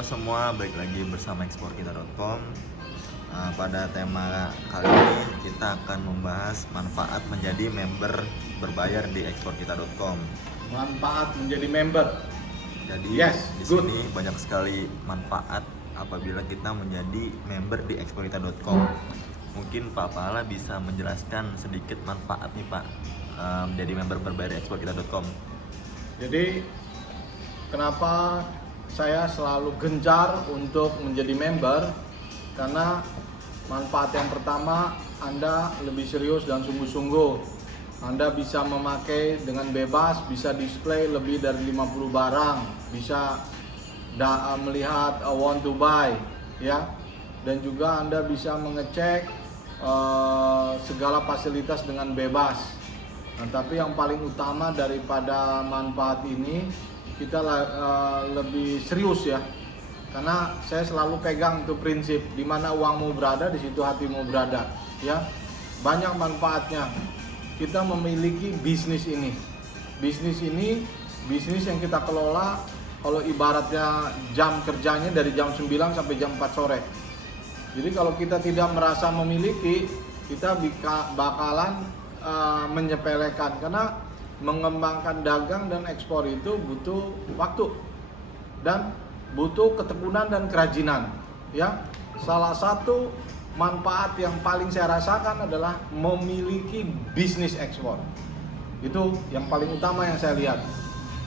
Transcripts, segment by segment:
Halo semua, balik lagi bersama eksporkita.com. Pada tema kali ini kita akan membahas manfaat menjadi member berbayar di eksporkita.com. Manfaat menjadi member. Jadi Yes, di good. sini banyak sekali manfaat apabila kita menjadi member di eksporkita.com. Mungkin Pak Pahala bisa menjelaskan sedikit manfaat nih Pak, menjadi member berbayar di eksporkita.com. Jadi kenapa saya selalu gencar untuk menjadi member? Karena manfaat yang pertama, Anda lebih serius dan sungguh-sungguh. Anda bisa memakai dengan bebas, bisa display lebih dari 50 barang, bisa melihat want to buy, ya. Dan juga Anda bisa mengecek segala fasilitas dengan bebas. Nah, tapi yang paling utama daripada manfaat ini, kita lebih serius ya. Karena saya selalu pegang itu prinsip, di mana uangmu berada, di situ hatimu berada, ya. Banyak manfaatnya. Kita memiliki bisnis ini. Bisnis ini, bisnis yang kita kelola, kalau ibaratnya jam kerjanya dari jam 9 sampai jam 4 sore. Jadi kalau kita tidak merasa memiliki, kita bakalan menyepelekan, karena mengembangkan dagang dan ekspor itu butuh waktu dan butuh ketekunan dan kerajinan, ya. Salah satu manfaat yang paling saya rasakan adalah memiliki bisnis ekspor. Itu yang paling utama yang saya lihat.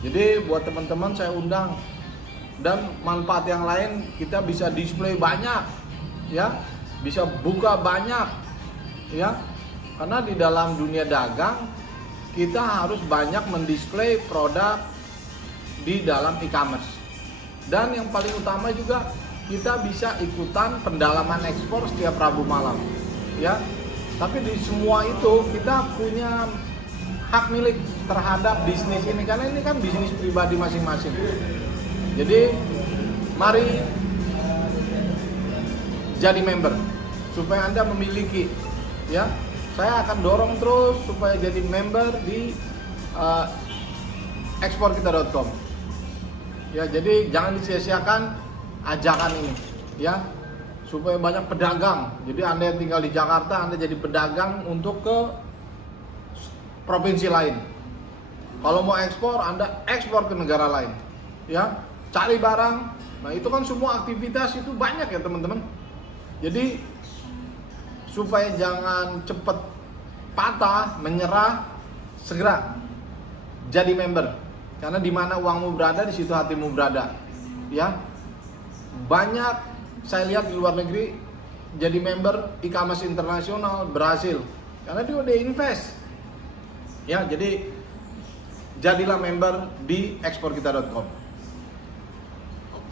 Jadi buat teman-teman saya undang, dan manfaat yang lain, kita bisa display banyak, ya, bisa buka banyak, ya. Karena di dalam dunia dagang kita harus banyak mendisplay produk di dalam e-commerce. Dan yang paling utama juga, kita bisa ikutan pendalaman ekspor setiap Rabu malam, ya. Tapi di semua itu kita punya hak milik terhadap bisnis ini, karena ini kan bisnis pribadi masing-masing. Jadi mari jadi member supaya Anda memiliki, ya. Saya akan dorong terus supaya jadi member di eksporkita.com. Ya, jadi jangan disia-siakan ajakan ini, ya. Supaya banyak pedagang. Jadi Anda yang tinggal di Jakarta, Anda jadi pedagang untuk ke provinsi lain. Kalau mau ekspor, Anda ekspor ke negara lain, ya. Cari barang. Nah, itu kan semua aktivitas itu banyak ya, teman-teman. Jadi supaya jangan cepat patah, menyerah, segera jadi member. Karena di mana uangmu berada, di situ hatimu berada, ya. Banyak saya lihat di luar negeri jadi member e-commerce internasional berhasil karena dia udah invest. Ya, jadi jadilah member di eksporkita.com.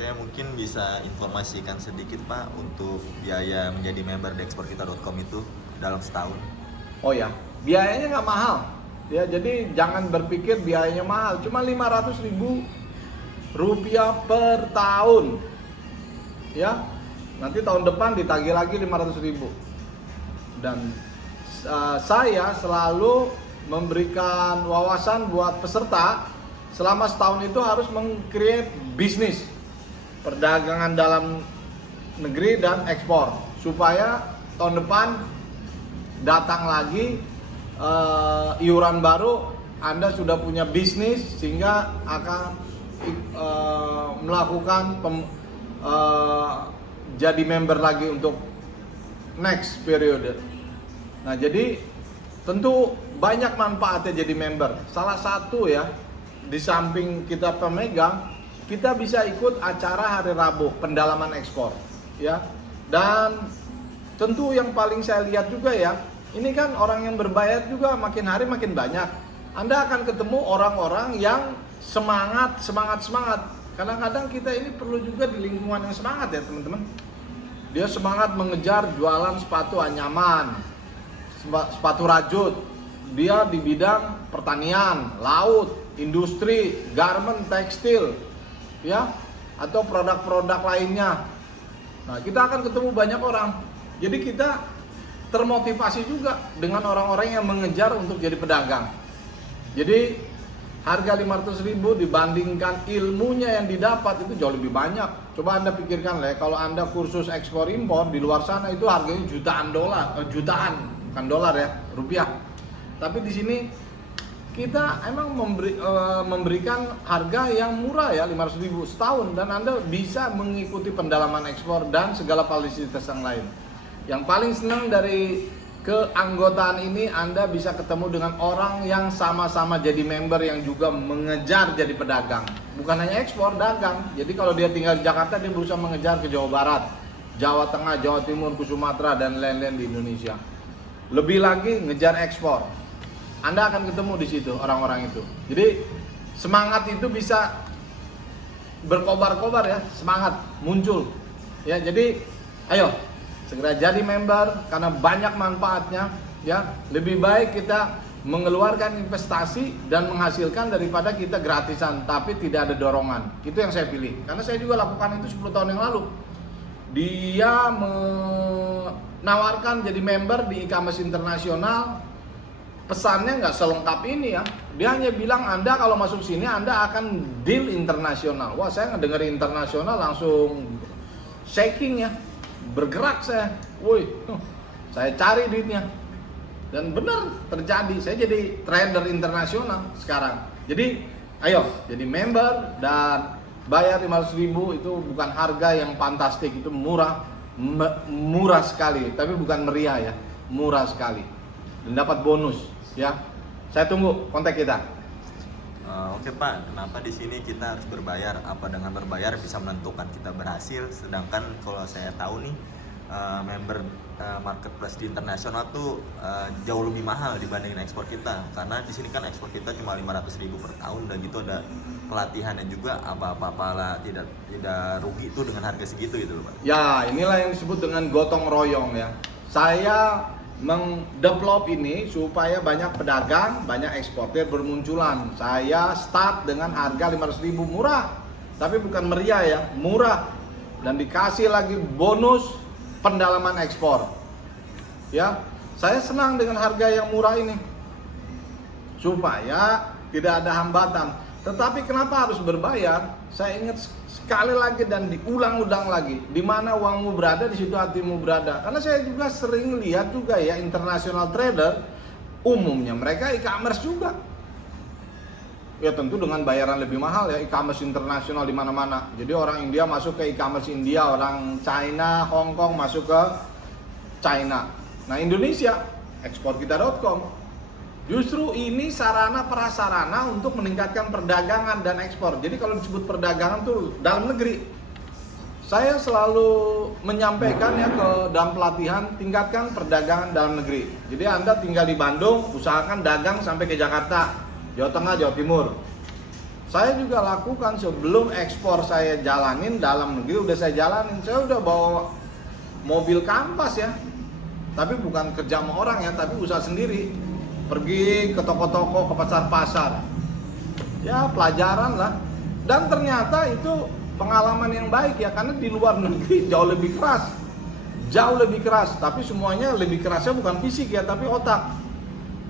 Oke, mungkin bisa informasikan sedikit Pak untuk biaya menjadi member di eksporkita.com itu dalam setahun. Oh ya, biayanya nggak mahal. Ya, jadi jangan berpikir biayanya mahal, cuma 500.000 rupiah per tahun. Ya, nanti tahun depan ditagih lagi 500.000. Dan saya selalu memberikan wawasan buat peserta selama setahun itu harus meng-create bisnis perdagangan dalam negeri dan ekspor, supaya tahun depan datang lagi iuran baru, Anda sudah punya bisnis sehingga akan melakukan jadi member lagi untuk next periode. Nah, jadi tentu banyak manfaatnya jadi member. Salah satu ya, di samping kita pemegang, kita bisa ikut acara hari Rabu pendalaman ekspor, ya. Dan tentu yang paling saya lihat juga ya, ini kan orang yang berbayar juga makin hari makin banyak. Anda akan ketemu orang-orang yang semangat. Kadang-kadang kita ini perlu juga di lingkungan yang semangat ya, teman-teman. Dia semangat mengejar jualan sepatu anyaman, sepatu rajut. Dia di bidang pertanian, laut, industri, garment, tekstil, ya, atau produk-produk lainnya. Nah, kita akan ketemu banyak orang. Jadi kita termotivasi juga dengan orang-orang yang mengejar untuk jadi pedagang. Jadi Harga 500.000 dibandingkan ilmunya yang didapat itu jauh lebih banyak. Coba Anda pikirkan lah, kalau Anda kursus ekspor impor di luar sana itu harganya jutaan dolar, jutaan, bukan dolar ya, rupiah. Tapi di sini kita emang memberikan harga yang murah ya, 500.000 setahun, dan Anda bisa mengikuti pendalaman ekspor dan segala fasilitas yang lain. Yang paling senang dari keanggotaan ini, Anda bisa ketemu dengan orang yang sama-sama jadi member yang juga mengejar jadi pedagang. Bukan hanya ekspor, dagang. Jadi kalau dia tinggal di Jakarta, dia berusaha mengejar ke Jawa Barat, Jawa Tengah, Jawa Timur, ke Sumatera, dan lain-lain di Indonesia. Lebih lagi ngejar ekspor. Anda akan ketemu di situ orang-orang itu. Jadi semangat itu bisa berkobar-kobar ya, semangat muncul. Ya, jadi ayo segera jadi member karena banyak manfaatnya ya. Lebih baik kita mengeluarkan investasi dan menghasilkan daripada kita gratisan tapi tidak ada dorongan. Itu yang saya pilih. Karena saya juga lakukan itu 10 tahun yang lalu. Dia menawarkan jadi member di e-commerce internasional. Pesannya nggak selengkap ini ya. Dia hanya bilang Anda kalau masuk sini Anda akan deal internasional. Wah, saya ngedengar internasional langsung shaking ya. Bergerak saya, woi, saya cari duitnya, dan benar terjadi, saya jadi trader internasional sekarang. Jadi, ayo jadi member dan bayar 500.000 itu bukan harga yang fantastik, itu murah, murah sekali, tapi bukan meriah ya, murah sekali, dan dapat bonus ya. Saya tunggu kontak kita. Oke Pak, kenapa di sini kita harus berbayar? Apa dengan berbayar bisa menentukan kita berhasil? Sedangkan kalau saya tahu nih, member marketplace di internasional tuh jauh lebih mahal dibandingin ekspor kita. Karena di sini kan ekspor kita cuma 500.000 per tahun, dan gitu ada pelatihannya juga. Apa-apa tidak rugi tuh dengan harga segitu gitu loh Pak. Ya, inilah yang disebut dengan gotong royong ya. Saya mengdevelop ini supaya banyak pedagang, banyak eksportir bermunculan. Saya start dengan harga 500.000 murah, tapi bukan meriah ya, murah, dan dikasih lagi bonus pendalaman ekspor. Ya, saya senang dengan harga yang murah ini supaya tidak ada hambatan. Tetapi kenapa harus berbayar? Saya ingat sekali lagi dan diulang-ulang lagi, di mana uangmu berada, di situ hatimu berada. Karena saya juga sering lihat juga ya, international trader umumnya mereka e-commerce juga. Ya tentu dengan bayaran lebih mahal ya, e-commerce internasional di mana-mana. Jadi orang India masuk ke e-commerce India, orang China, Hong Kong masuk ke China. Nah, Indonesia eksporkita.com justru ini sarana prasarana untuk meningkatkan perdagangan dan ekspor. Jadi kalau disebut perdagangan tuh dalam negeri. Saya selalu menyampaikan ya ke dalam pelatihan, tingkatkan perdagangan dalam negeri. Jadi Anda tinggal di Bandung, usahakan dagang sampai ke Jakarta, Jawa Tengah, Jawa Timur. Saya juga lakukan sebelum ekspor saya jalanin dalam negeri, udah saya jalanin. Saya udah bawa mobil kanvas ya. Tapi bukan kerja sama orang ya, tapi usaha sendiri. Pergi ke toko-toko, ke pasar-pasar. Ya, pelajaran lah. Dan ternyata itu pengalaman yang baik ya, karena di luar negeri jauh lebih keras. Jauh lebih keras, tapi semuanya lebih kerasnya bukan fisik ya, tapi otak.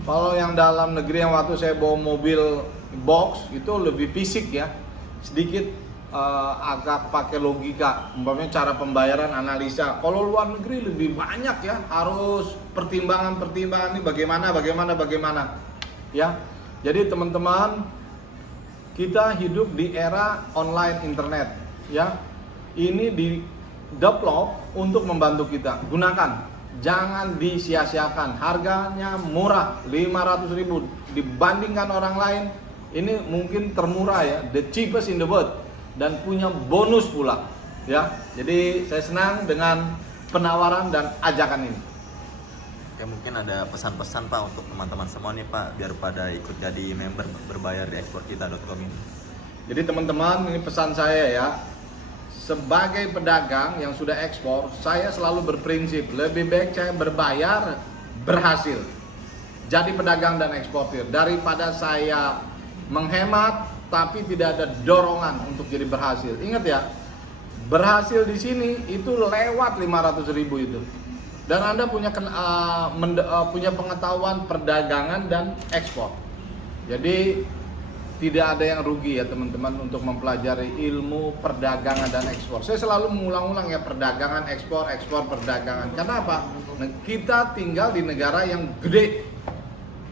Kalau yang dalam negeri yang waktu saya bawa mobil box itu lebih fisik ya. Sedikit agak pakai logika, umpamanya cara pembayaran, analisa. Kalau luar negeri lebih banyak ya, harus pertimbangan ini bagaimana ya. Jadi teman-teman, kita hidup di era online internet ya. Ini di develop untuk membantu kita. Gunakan, jangan disia-siakan. Harganya murah, 500.000 dibandingkan orang lain. Ini mungkin termurah ya, the cheapest in the world, dan punya bonus pula ya. Jadi saya senang dengan penawaran dan ajakan ini. Ya, mungkin ada pesan-pesan Pak untuk teman-teman semua nih Pak, biar pada ikut jadi member berbayar di eksporkita.com ini. Jadi teman-teman, ini pesan saya ya. Sebagai pedagang yang sudah ekspor, saya selalu berprinsip lebih baik saya berbayar berhasil jadi pedagang dan eksportir daripada saya menghemat tapi tidak ada dorongan untuk jadi berhasil. Ingat ya, berhasil di sini itu lewat 500.000 itu. Dan Anda punya punya pengetahuan perdagangan dan ekspor. Jadi tidak ada yang rugi ya teman-teman untuk mempelajari ilmu perdagangan dan ekspor. Saya selalu mengulang-ulang ya, perdagangan, ekspor, perdagangan. Karena apa? Kita tinggal di negara yang gede,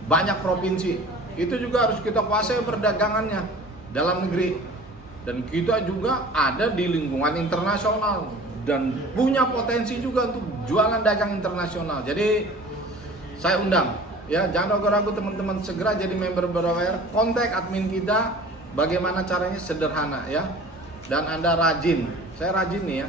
banyak provinsi. Itu juga harus kita kuasai perdagangannya dalam negeri. Dan kita juga ada di lingkungan internasional dan punya potensi juga untuk jualan dagang internasional. Jadi saya undang ya, jangan ragu-ragu teman-teman, segera jadi member berbayar. Kontak admin kita, bagaimana caranya sederhana ya. Dan Anda rajin, saya rajin nih ya,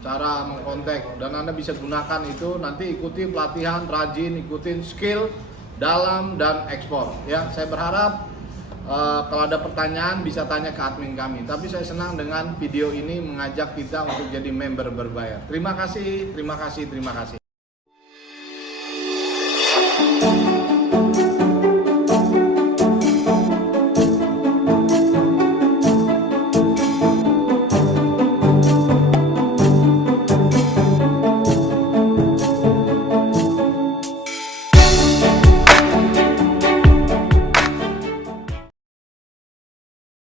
cara mengkontak, dan Anda bisa gunakan itu, nanti ikuti pelatihan, rajin, ikutin skill dalam dan ekspor ya. Saya berharap kalau ada pertanyaan bisa tanya ke admin kami. Tapi saya senang dengan video ini mengajak kita untuk jadi member berbayar. Terima kasih, terima kasih, terima kasih.